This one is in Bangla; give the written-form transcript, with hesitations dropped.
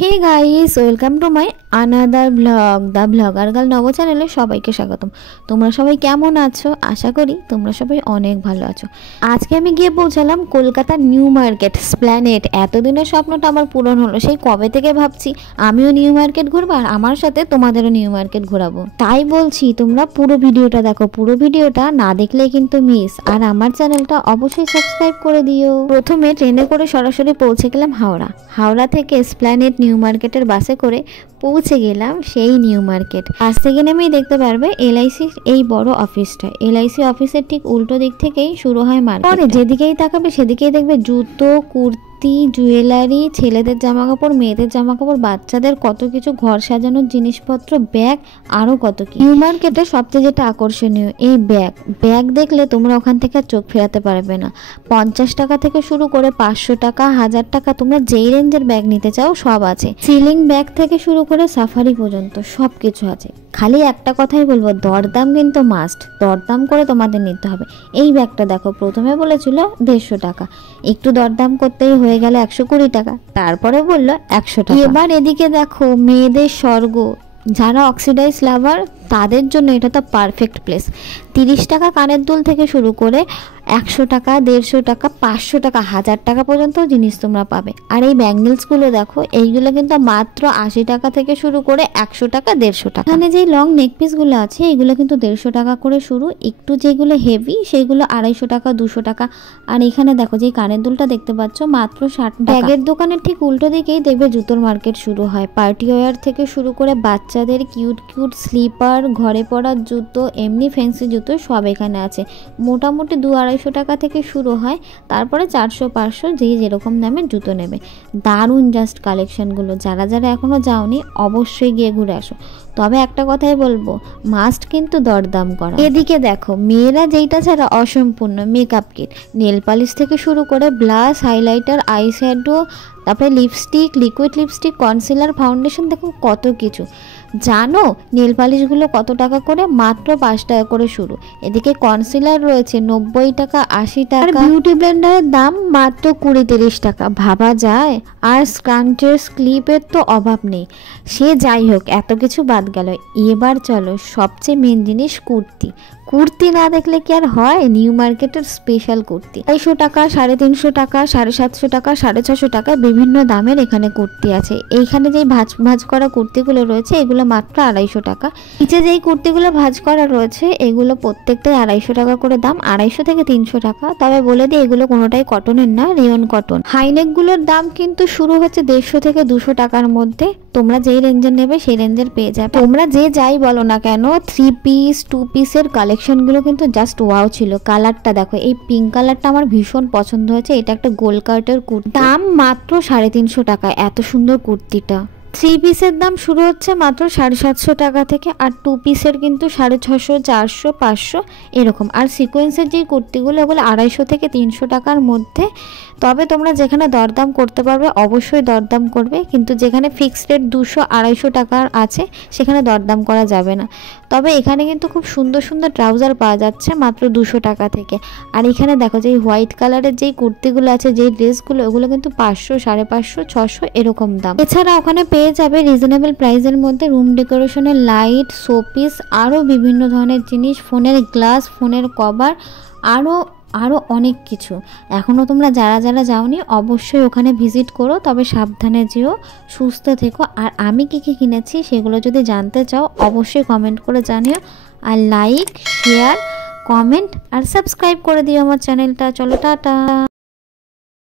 Hey guys, welcome to my another blog the blogger girl নব চ্যানেলে সবাইকে স্বাগতম। তোমরা সবাই কেমন আছো? আশা করি তোমরা সবাই অনেক ভালো আছো। আজকে আমি গিয়ে পৌঁছালাম কলকাতার নিউ মার্কেট এসপ্ল্যানেড। এতদিনের স্বপ্নটা আমার পূরণ হলো। সেই কবে থেকে ভাবছি আমিও নিউ মার্কেট ঘুরবো আর আমার সাথে তোমাদেরও নিউ মার্কেট ঘোরাবো। তাই বলছি তোমরা পুরো ভিডিওটা দেখো, পুরো ভিডিওটা না দেখলে কিন্তু মিস। আর আমার চ্যানেলটা অবশ্যই সাবস্ক্রাইব করে দিও। প্রথমে ট্রেনে করে সরাসরি পৌঁছে গেলাম হাওড়া থেকে এসপ্ল্যানেড নিউ মার্কেটের বাসে করে পৌঁছে গেলাম সেই নিউ মার্কেট। বাস থেকে নেমেই দেখতে পারবে এলআইসির এই বড় অফিসটা। এলআইসি অফিসের ঠিক উল্টো দিক থেকেই শুরু হয় মার্কেট। পরে যেদিকেই তাকাবে সেদিকেই দেখবে জুতো, কুর্তি, জুয়েলারি, ছেলেদের জামা কাপড়, মেয়েদের জামা কাপড়, বাচ্চাদের কত কিছু, ঘর সাজানোর জিনিসপত্র, ব্যাগ, আরো কত কি। নিউ মার্কেটে সবচেয়ে যেটা আকর্ষণীয় এই ব্যাগ দেখলে তোমরা ওখান থেকে চোখ ফেরাতে পারবে না। 50 টাকা থেকে শুরু করে 500 টাকা, 1000 টাকা, তোমরা যেই রেঞ্জের ব্যাগ নিতে চাও সব আছে। সিলিং ব্যাগ থেকে শুরু করে সাফারি পর্যন্ত সব কিছু আছে। খালি একটা কথাই বলবো, দরদাম কিন্তু মাস্ট, দরদাম করে তোমাদের নিতে হবে। এই ব্যাগটা দেখো, প্রথমে বলেছিল 150 টাকা, একটু দরদাম করতেই হয়ে গেল 120 টাকা, তারপরে বললো 100 টাকা। এবার এদিকে দেখো মেয়েদের স্বর্গ, যারা অক্সিডাইজ লাভার তাদের জন্য এটা তো পারফেক্ট প্লেস। 30 টাকা কানের দুল থেকে শুরু করে 100 টাকা, 150 টাকা, 500 টাকা, 1000 টাকা পর্যন্ত জিনিস তোমরা পাবে। আর এই ব্যাঙ্গেলসগুলো দেখো, এইগুলো কিন্তু মাত্র 80 টাকা থেকে শুরু করে 100 টাকা, 150 টাকা। এখানে যেই লং নেক পিসগুলো আছে এগুলো কিন্তু 150 টাকা করে শুরু, একটু যেগুলো হেভি সেগুলো 250 টাকা, 200 টাকা। আর এখানে দেখো যে কানের দুলটা দেখতে পাচ্ছ মাত্র 60 টাকা। ব্যাগের দোকানের ঠিক উল্টো দিকেই দেখবে জুতোর মার্কেট শুরু হয়। পার্টি ওয়্যার থেকে শুরু করে বাচ্চাদের কিউট কিউট স্লিপার, ঘরে পরার জুতো, এমনি ফ্যান্সি জুতো সব এখানে আছে। মোটামুটি 200-250 টাকা থেকে শুরু হয়, তারপরে 400-500 যেই যেরকম দামের জুতো নেবে। দারুণ জাস্ট কালেকশনগুলো। যারা যারা এখনও যাওনি অবশ্যই গিয়ে ঘুরে আসো। তবে একটা কথাই বলবো, মাস্ট কিন্তু দরদাম করা। এদিকে দেখো মেয়েরা যেইটা ছাড়া অসম্পূর্ণ মেকআপ কিট, নেল পালিশ থেকে শুরু করে ব্লাশ, হাইলাইটার, আই শ্যাডো, তারপরে lipstick, liquid lipstick, concealer, foundation, দেখো কত কিছু। জানো নেল পালিশগুলো কত টাকা করে? মাত্র 5 টাকা করে শুরু। এদিকে কনসিলার রয়েছে 90 টাকা, 80 টাকা। বিউটি ব্লেন্ডারের দাম মাত্র 20-30 টাকা, ভাবা যায়? আর স্কান্টের ক্লিপের তো অভাব নেই। সে যাই হোক, এত কিছু বাদ গেল। এবার চলো সবচেয়ে মেন জিনিস, কুর্তি না দেখলে কি আর হয়? নিউ মার্কেটের স্পেশাল কুর্তি 250 টাকা, 350 টাকা, 750 টাকা, 650 টাকা, বিভিন্ন দামের এখানে কুর্তি আছে। এইখানে যেই ভাঁজ করা কুর্তিগুলো রয়েছে এগুলো মাত্র 250 টাকা। নিচে যেই কুর্তিগুলো ভাঁজ করা রয়েছে এগুলো প্রত্যেকটাই 250 টাকা করে দাম, 250 থেকে 300 টাকা। তবে বলে দিই এগুলো কোনোটাই কটনের না, রিয়ন কটন। হাইনেকগুলোর দাম কিন্তু শুরু হচ্ছে 150 থেকে 200 টাকার মধ্যে। তোমরা যেই রেঞ্জের নেবে সেই রেঞ্জের পেয়ে যাবে। তোমরা যে যাই বলো না কেন, 3 পিস 2 পিসের কালেকশনগুলো কিন্তু জাস্ট ওয়াও ছিল। কালারটা দেখো, এই পিঙ্ক কালারটা আমার ভীষণ পছন্দ হয়েছে। এটা একটা গোল কাটের কুর্তি, দাম মাত্র 350 টাকা। এত সুন্দর কুর্তিটা। 3 পিসের দাম শুরু হচ্ছে মাত্র 750 টাকা থেকে, আর 2 পিসের কিন্তু 650, 400, 500 এরকম। আর সিকোয়েন্সের যেই কুর্তিগুলো ওগুলো 250 থেকে 300 টাকার মধ্যে। তবে তোমরা যেখানে দরদাম করতে পারবে অবশ্যই দরদাম করবে, কিন্তু যেখানে ফিক্সড রেট 200-250 টাকার আছে সেখানে দরদাম করা যাবে না। তবে এখানে কিন্তু খুব সুন্দর সুন্দর ট্রাউজার পাওয়া যাচ্ছে মাত্র 200 টাকা থেকে। আর এখানে দেখো যে হোয়াইট কালারের যেই কুর্তিগুলো আছে, যেই ড্রেসগুলো, ওগুলো কিন্তু 500, 550, 600 এরকম দাম। এছাড়া ওখানে পেয়ে যাবে রিজনেবল প্রাইসের মধ্যে রুম ডেকোরেশনের লাইট, শোপিস, আরও বিভিন্ন ধরনের জিনিস, ফোনের গ্লাস, ফোনের কভার, আরও অনেক কিছু। এখনও তোমরা যারা যারা যাওনি অবশ্যই ওখানে ভিজিট করো। তবে সাবধানে যেও, সুস্থ থেকো। আর আমি কী কী কিনেছি সেগুলো যদি জানতে চাও অবশ্যই কমেন্ট করে জানিও। আর লাইক, শেয়ার, কমেন্ট আর সাবস্ক্রাইব করে দিও আমার চ্যানেলটা। চলো টাটা।